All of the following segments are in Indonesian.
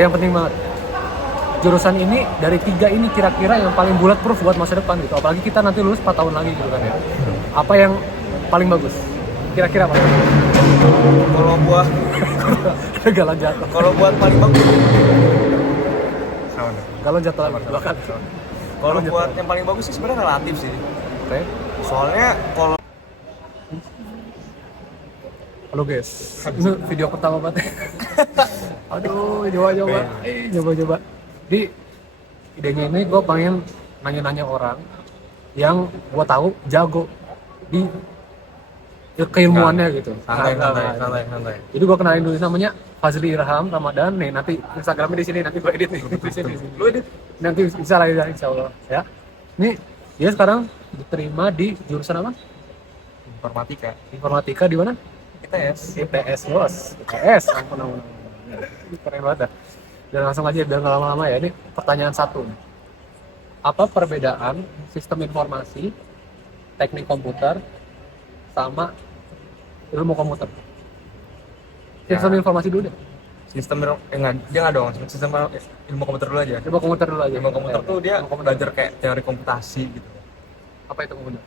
yang penting banget. Jurusan ini dari 3 ini kira-kira yang paling bulletproof buat masa depan gitu. Apalagi kita nanti lulus 4 tahun lagi gitu kan ya. Apa yang paling bagus? Kira-kira apa? Kalau buat Galon jatuh. kalau buat paling bagus, Galon jatuh lagi belakang. kalau buat yang paling bagus sih sebenarnya relatif sih. Oke. Soalnya kalau Halo guys. Ini video pertama banget. Aduh, coba. Di idenya ini gue pengen nanya-nanya orang yang gue tahu jago di keilmuannya gitu. santai. Jadi gue kenalin dulu, namanya Fazli Irham Ramadan. Nih nanti Instagramnya di sini, nanti gue edit nih. Di sini. Lu edit. Nanti bisa lah ya, insya Allah ya. Nih dia sekarang diterima di jurusan apa? Informatika di mana? ITS bos. ITS. Ampun. Keren banget dah. Dan langsung aja biar nggak lama-lama ya. Ini pertanyaan 1. Apa perbedaan sistem informasi, teknik komputer, sama ilmu komputer? Sistem informasi dulu deh. dia nggak dong, sistem ilmu komputer dulu aja. Ilmu komputer dulu aja. Ilmu komputer tuh dia belajar kayak teori komputasi gitu. Apa itu komputer?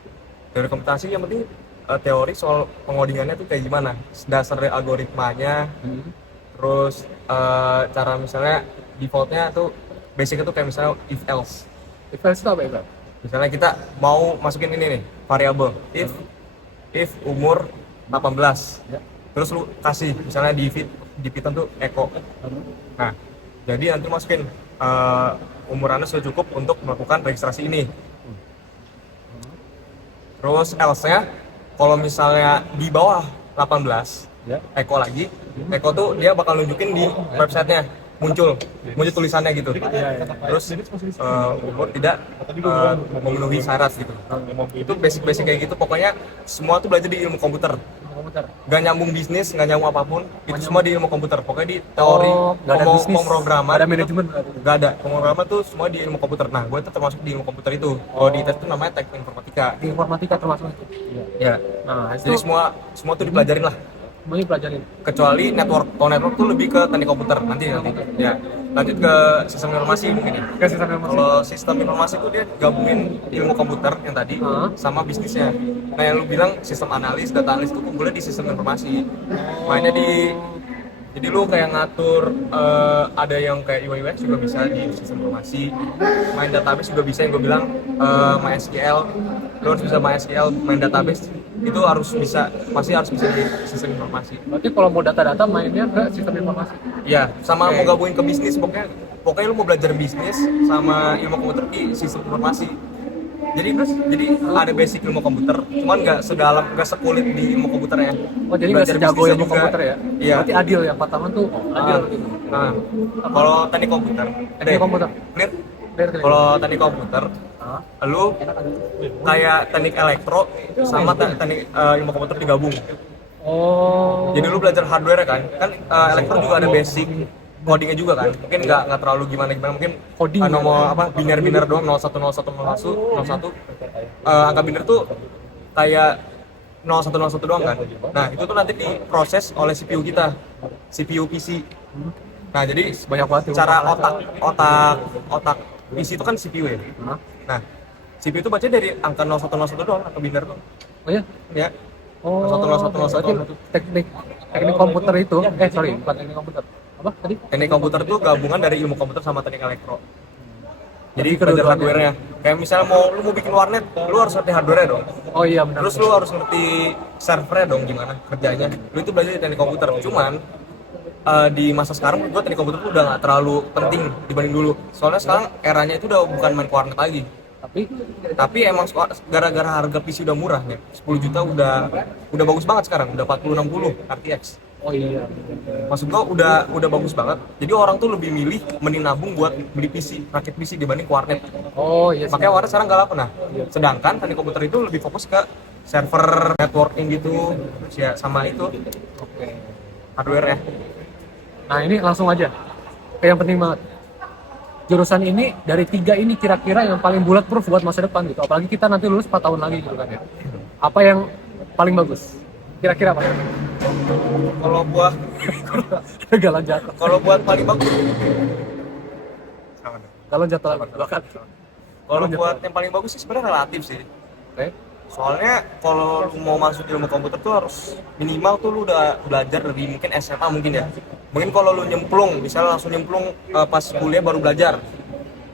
Teori komputasi yang penting teori soal pengodingannya tuh kayak gimana, dasar dari algoritmanya, terus cara misalnya defaultnya tuh basicnya tuh kayak misalnya if else. If else itu apa ya? Misalnya kita mau masukin ini nih variabel if umur 18, Ya. terus lu kasih misalnya di Python tuh echo. Nah, jadi nanti masukin umur Anda sudah cukup untuk melakukan registrasi ini. Terus else-nya kalau misalnya di bawah 18, Ya. echo lagi. Echo tuh dia bakal nunjukin di websitenya, muncul tulisannya gitu. Terus umur tidak memenuhi syarat gitu. Itu basic kayak gitu. Pokoknya semua tuh belajar di ilmu komputer. Gak nyambung bisnis, gak nyambung apapun. Itu semua di ilmu komputer. Pokoknya di teori Gak ada bisnis, pemrograman. gak ada manajemen. Gak ada. Pemrograman tuh semua di ilmu komputer. Nah, gue tuh termasuk di ilmu komputer itu. Kalau di ITS itu namanya teknik informatika. Di informatika termasuk itu. Ya. Nah, Jadi semua tuh dipelajarin lah. semuanya pelajarin. Kecuali network. Kalau network tuh lebih ke teknik komputer nanti. Ya. Lanjut ke sistem informasi mungkin ya. Ke sistem informasi. Kalau sistem informasi itu dia gabungin ilmu komputer yang tadi sama bisnisnya. Nah, yang lu bilang sistem analis, data analis itu kumpulnya di sistem informasi. Mainnya jadi lu kayak ngatur ada yang kayak UI UX juga bisa di sistem informasi. Main database juga bisa, yang gue bilang MySQL. Lu harus bisa MySQL, main database itu pasti harus bisa di sistem informasi. Berarti kalau mau data-data mainnya ke sistem informasi. Iya, sama mau gabungin ke bisnis, pokoknya lu mau belajar bisnis sama ilmu komputer di sistem informasi. Jadi ada basic ilmu komputer, cuman nggak sekulit di ilmu komputer ya. Oh, jadi nggak sejago ilmu komputer ya? Iya. Berarti adil ya, pertama tuh adil gitu. Nah, kalau teknik komputer, Teknik komputer. clear? Kalau teknik komputer, lu kayak teknik elektro sama teknik ilmu komputer digabung. Oh. Jadi lu belajar hardware kan elektro juga ada basic codingnya juga kan, mungkin nggak terlalu gimana mungkin Coding nomor biner doang 010101 angka biner tuh kayak 0101 doang kan. Nah, itu tuh nanti diproses oleh CPU kita, CPU PC. Nah, jadi Banyak banget cara otak PC itu kan CPU ya. Nah, CPU itu baca dari angka 0101 doang, angka biner tuh. Oh ya? Ya. Oh. 0101. Berarti teknik komputer itu, bukan teknik komputer. Apa tadi? Teknik komputer tuh gabungan dari ilmu komputer sama teknik elektro. Jadi Tapi belajar kedua-duanya. hardware-nya. Kayak misalnya lu mau bikin warnet, lu harus ngerti hardware-nya dong. Oh iya benar. Terus lu harus ngerti servernya dong gimana kerjanya. Lu itu belajar di teknik komputer. Cuman di masa sekarang menurut gua teknik komputer tuh udah nggak terlalu penting dibanding dulu. Soalnya sekarang eranya itu udah bukan main ke warnet lagi. Tapi emang gara-gara harga PC udah murah nih. 10 juta udah bagus banget sekarang, udah 4060 RTX. Oh iya. Maksud gua udah bagus banget. Jadi orang tuh lebih milih mending nabung buat beli PC, rakit PC dibanding ke warnet. Oh iya. Makanya warnet sekarang nggak laku. Nah, sedangkan teknik komputer itu lebih fokus ke server, networking gitu, ya sama itu hardware ya. Nah ini langsung aja ke yang penting banget. Jurusan ini dari 3 ini kira-kira yang paling bulletproof buat masa depan gitu. Apalagi kita nanti lulus 4 tahun lagi gitu kan ya. Apa yang paling bagus? Kira-kira apa? Kalau buah Galon jatuh. kalau buat paling bagus, Galon jatuh lagi. Bahkan. kalau buat yang paling bagus sih sebenarnya relatif sih. Oke. Soalnya kalau lu mau masuk ilmu komputer tuh harus minimal tuh lu udah belajar dari mungkin SMA mungkin ya. Mungkin kalau lu nyemplung, misalnya langsung nyemplung pas kuliah baru belajar.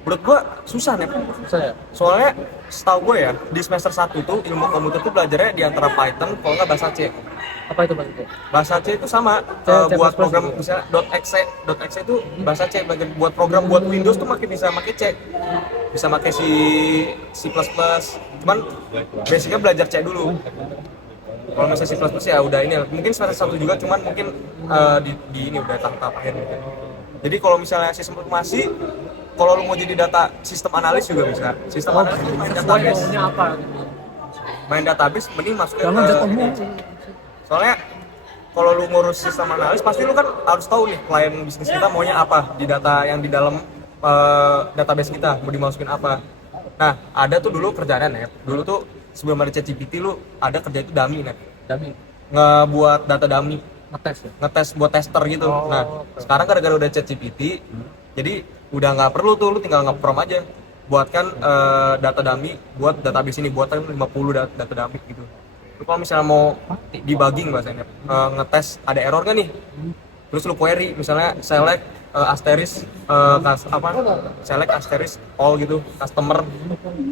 Menurut gua susah nih. Susah ya? Soalnya setahu gue ya, di semester 1 tuh ilmu komputer tuh belajarnya di antara Python kalau nggak bahasa C. Apa itu maksudnya? Bahasa C itu sama C++ buat program gitu. misalnya .exe itu bahasa C, bagian buat program buat Windows tuh makin bisa pakai C. Bisa pakai C++. Cuman basicnya belajar C dulu. Kalau misalnya C++ ya udah ini mungkin semester 1 juga, cuman mungkin di ini udah tahap akhir gitu. Jadi kalau misalnya sistem informasi, kalau lu mau jadi data sistem analis juga bisa. Sistem analis itu main database. Sesuai apa? Main database mending masuknya Galon jatuh ke mulu. soalnya kalau lu ngurus sistem analis pasti lu kan harus tahu nih klien bisnis kita maunya apa di data yang di dalam database kita mau dimasukin apa. Nah ada tuh dulu kerjaan ya, dulu tuh sebelum ada ChatGPT lu ada kerja itu dummy nih, Dami. ngebuat data dummy, Ngetes ya? ngetes buat tester gitu. Oh, Nah oke. sekarang gara-gara udah ChatGPT jadi udah nggak perlu tuh lu tinggal nge-prompt aja buatkan data dummy buat database ini, buatkan 50 data dummy gitu. Lu kalau misalnya mau debugging bahasanya, ngetes ada error kan nih, terus lu query misalnya select select asterisk all gitu customer.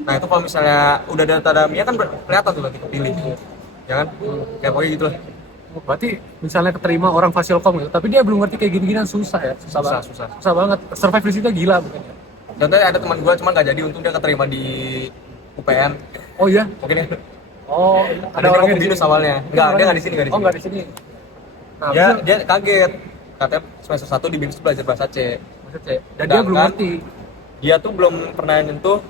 Nah itu kalau misalnya udah data dummy kan kelihatan tuh nanti kepilih ya kan, kayak pokoknya gitu lah. Berarti misalnya keterima orang Fasilkom gitu, tapi dia belum ngerti kayak gini-gini susah ya? Banget. Susah. Susah banget. Survive di situ gila bukan ya? Contohnya ada teman gua cuman nggak jadi, untung dia keterima di UPN Oh iya? mungkin ya. Oh, Ada orangnya di sini awalnya. Enggak, dia nggak di sini, Oh, nggak di sini. Nah, Dia kaget. Katanya semester 1 di BINUS belajar bahasa C. maksudnya, dan dia belum ngerti. Dia tuh belum pernah nyentuh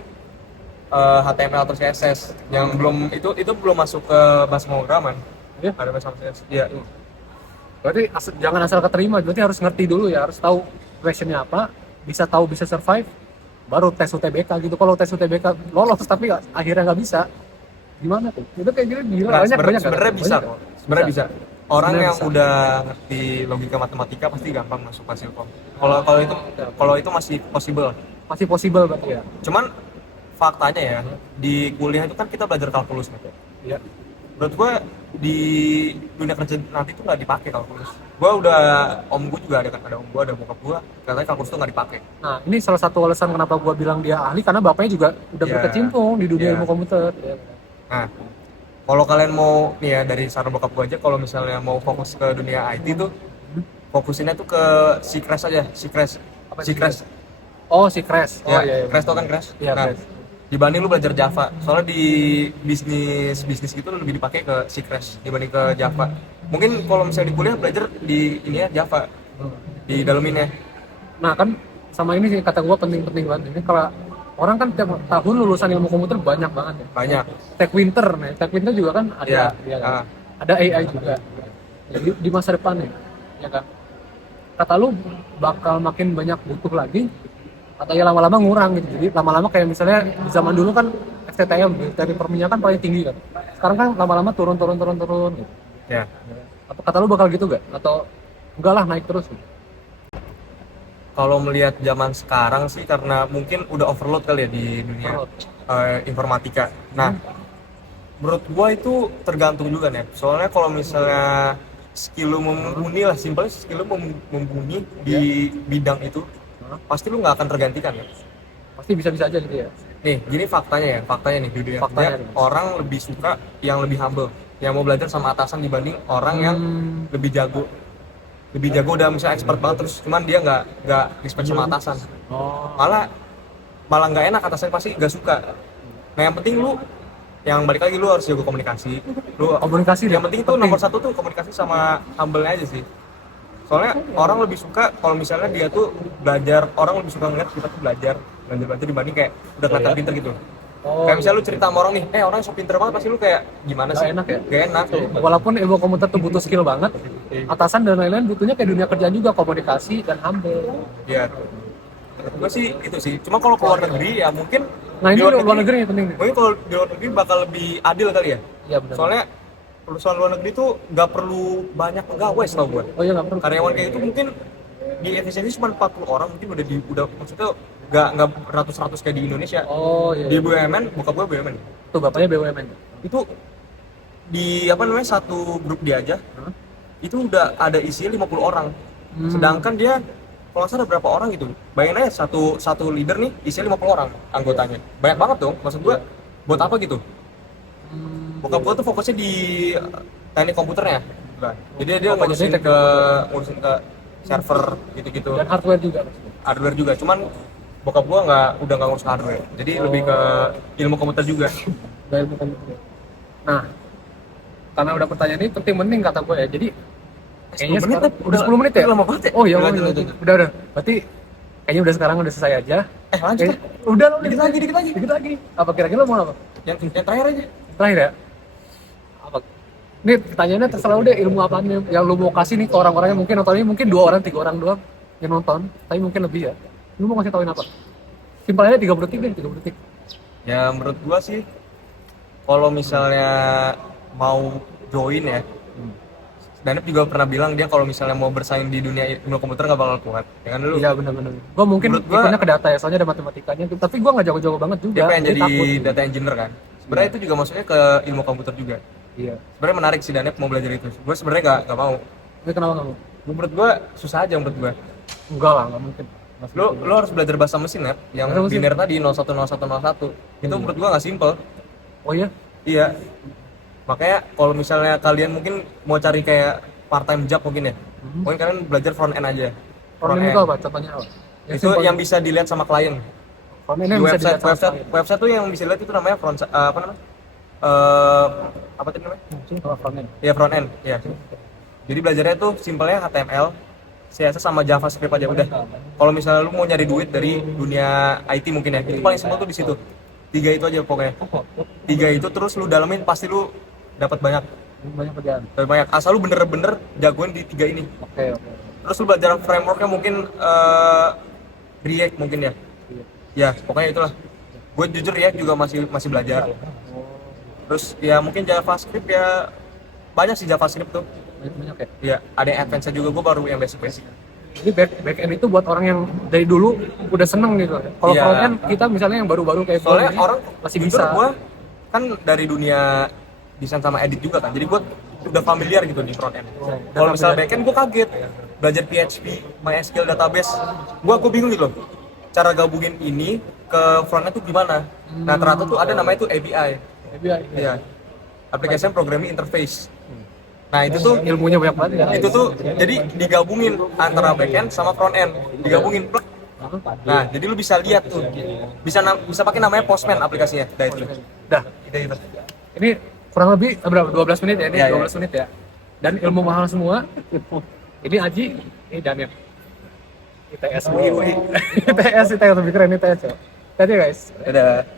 HTML atau CSS. Yang belum itu belum masuk ke bahasa pemrograman. Iya? Ada bahasa CSS. Iya. Berarti jangan asal keterima, berarti harus ngerti dulu ya, harus tahu questionnya apa, bisa tahu bisa survive, baru tes UTBK gitu. Kalau tes UTBK lolos tapi akhirnya nggak bisa, gimana tuh? Itu kayak gini gila. Nah, banyak sebenarnya bisa banyak. kok. Sebenarnya bisa. Orang Sebenarnya yang bisa. udah ngerti logika matematika pasti gampang masuk Fasilkom. Kalau itu masih possible. Masih possible berarti ya. Cuman faktanya ya, di kuliah itu kan kita belajar kalkulus nih. Iya. Menurut gue di dunia kerja nanti tuh nggak dipakai kalkulus. Gue udah om gue juga ada om gue, ada bokap gue, katanya kalkulus tuh nggak dipakai. Nah, ini salah satu alasan kenapa gua bilang dia ahli, karena bapaknya juga udah Iya. berkecimpung di dunia Iya. ilmu komputer. Ya. Nah, kalau kalian mau nih ya dari saran bokap gue aja, kalau misalnya mau fokus ke dunia IT tuh fokusinnya tuh ke Crash aja, Crash. Apa Crash. Oh, si Crash. Oh Ya, iya. Crash tau kan Crash? Iya, Nah, Crash. dibanding lu belajar Java, soalnya di bisnis gitu lebih dipakai ke Crash dibanding ke Java. Mungkin kalau misalnya di kuliah belajar di ini ya Java, di daleminnya. Nah, kan sama ini sih kata gua penting-penting banget. Ini kalau orang kan tiap tahun lulusan ilmu komputer banyak banget ya. Banyak. Tech Winter nih. Tech Winter juga kan ada, Iya. ya kan? Ah. Ada AI juga. Jadi di masa depan nih, ya kan. Kata lu bakal makin banyak butuh lagi, atau ya lama-lama ngurang gitu. Jadi lama-lama kayak misalnya di zaman dulu kan FTTM dari perminyakan paling tinggi kan. Sekarang kan lama-lama turun gitu. Ya. Apa kata lu bakal gitu gak? Atau enggak lah naik terus gitu? Kalau melihat zaman sekarang sih karena mungkin udah overload kali ya di dunia Overload. informatika. Nah, menurut gua itu tergantung juga nih. Soalnya kalau misalnya skill lu mumpuni lah, simpelnya skill lu mumpuni di bidang itu, pasti lu nggak akan tergantikan ya. Pasti bisa-bisa aja gitu ya. Nih, gini faktanya nih di dunia Faktanya kerja, nih. orang lebih suka yang lebih humble, yang mau belajar sama atasan dibanding orang yang lebih jago udah misalnya expert banget terus cuman dia nggak respect sama atasan, Oh. malah nggak enak, atasannya pasti nggak suka. Nah yang penting lu yang balik lagi lu harus jago komunikasi, Komunikasi yang deh. penting tuh nomor satu tuh komunikasi sama humble aja sih. Soalnya orang lebih suka kalau misalnya dia tuh belajar, orang lebih suka ngeliat kita tuh belajar dibanding kayak udah kelihatan pinter gitu. Oh, Kayak misalnya lu cerita sama orang nih, orang so pinter banget, pasti lu kayak gimana Nggak sih? enak ya? Gak enak. walaupun ilmu komputer tuh butuh skill banget, atasan dan lain-lain butuhnya kayak dunia kerjaan juga, komunikasi dan humble. Iya. Menurut gue sih itu sih. Cuma kalau ke luar negeri ya mungkin Nah di ini luar negeri yang penting nih. mungkin kalau di luar negeri bakal lebih adil kali ya. Iya benar. Soalnya perusahaan luar negeri tuh nggak perlu banyak pegawai setahu gue. Oh iya nggak perlu. Karyawan kayak itu mungkin di efisiensi cuma 40 orang, mungkin udah maksudnya nggak ratus-ratus kayak di Indonesia. Oh iya. Di BUMN, bokap gue BUMN. Tuh bapaknya BUMN. Itu di apa namanya, satu grup dia aja itu udah ada isinya 50 orang. Sedangkan dia kalau nggak salah berapa orang gitu, bayangin aja satu leader nih isinya 50 orang anggotanya, banyak banget dong. Maksud gue buat apa gitu. Bokap gue tuh fokusnya di teknik komputernya, jadi dia Oh, ngurusin jadi ngurusin ke server gitu-gitu, Dan hardware juga maksudnya. hardware juga. Cuman bokap gue udah nggak ngurus hardware, jadi lebih ke ilmu komputer juga. Dari bukan itu. Nah, karena udah pertanyaan ini penting-penting kata gue ya. Jadi kayaknya 10 menit, sekarang udah 10 menit ya? Lama banget ya? Oh iya, Lanjut, oh, lanjut. udah. Berarti kayaknya udah sekarang udah selesai aja. Lanjut. Kayaknya- udah lo Dikit lagi. Dikit lagi. Apa kira-kira lo mau apa? Yang terakhir aja. Terakhir ya? Apa? Ini pertanyaannya terserah udah ilmu apaan yang lo mau kasih nih ke orang-orang yang mungkin nontonnya mungkin 2 orang, 3 orang doang yang nonton, tapi mungkin lebih ya. Lo mau kasih tauin apa? Simpel aja 30 detik deh, 30 detik. Ya menurut gua sih, kalau misalnya mau join ya, Danep juga pernah bilang dia kalau misalnya mau bersaing di dunia ilmu komputer nggak bakal kuat. Ya kan dulu. Iya benar-benar. Gue mungkin Menurut gua- ikutnya ke data ya, soalnya ada matematikanya. Tapi gue nggak jago-jago banget juga. Dia pengen jadi takut. data engineer kan. Sebenarnya itu juga maksudnya ke ilmu komputer juga. Iya. Sebenarnya menarik sih Danep mau belajar itu. Gue sebenarnya nggak mau. Tapi kenapa nggak mau? Menurut gua susah aja menurut gua. Enggak lah, nggak mungkin. Lo harus belajar bahasa mesin ya, yang Bahasa mesin? biner tadi 010101. Itu menurut gua nggak simple. Oh iya? Iya. Makanya kalau misalnya kalian mungkin mau cari kayak part time job mungkin ya. Mungkin kalian belajar front end aja. Front end itu apa? Contohnya apa? Itu yang bisa dilihat sama klien. front end Di yang bisa website dilihat sama website klien. website tuh yang bisa dilihat itu namanya apa namanya? Apa tadi namanya? Kalau front end. Ya front end, ya. Jadi belajarnya tuh simpelnya HTML, CSS sama JavaScript aja udah. Kalau misalnya lu mau nyari duit dari dunia IT mungkin ya, itu paling simpel tuh di situ. 3 itu aja pokoknya. 3 itu terus lu dalemin pasti lu dapat banyak. Banyak kerjaan. Dapat banyak. Asal lu bener-bener jagoin di 3 ini. Oke. Terus lu belajar frameworknya mungkin React mungkin ya. Ya, pokoknya itulah. Gue jujur React juga masih belajar. Terus ya mungkin JavaScript ya banyak sih JavaScript tuh. Banyak ya. Iya, ada yang advance juga, gue baru yang basic. Jadi back end itu buat orang yang dari dulu udah seneng gitu. Kalau Iya. front end kita misalnya yang baru-baru kayak Soalnya gua ini, orang masih jujur bisa. gue kan dari dunia desain sama edit juga kan, jadi gue udah familiar gitu di front end. Kalau misalnya back end gue kaget belajar PHP, MySQL database, gue bingung gitu loh. Cara gabungin ini ke front end tuh gimana? Nah ternyata tuh ada namanya tuh API. API. Iya. Application Programming Interface. Nah itu tuh Ilmunya banyak banget ya. itu tuh jadi digabungin antara backend sama front end, digabungin plek. Nah jadi lu bisa lihat tuh, bisa pakai namanya Postman aplikasinya. Nah itu Dah, itu ini kurang lebih berapa? 12 menit ya ini, Iya, 12 menit ya. Dan ilmu mahal semua. Ini Aji, ini Daniel. ITS. ITS lebih keren ITS ya. Tadi guys. ada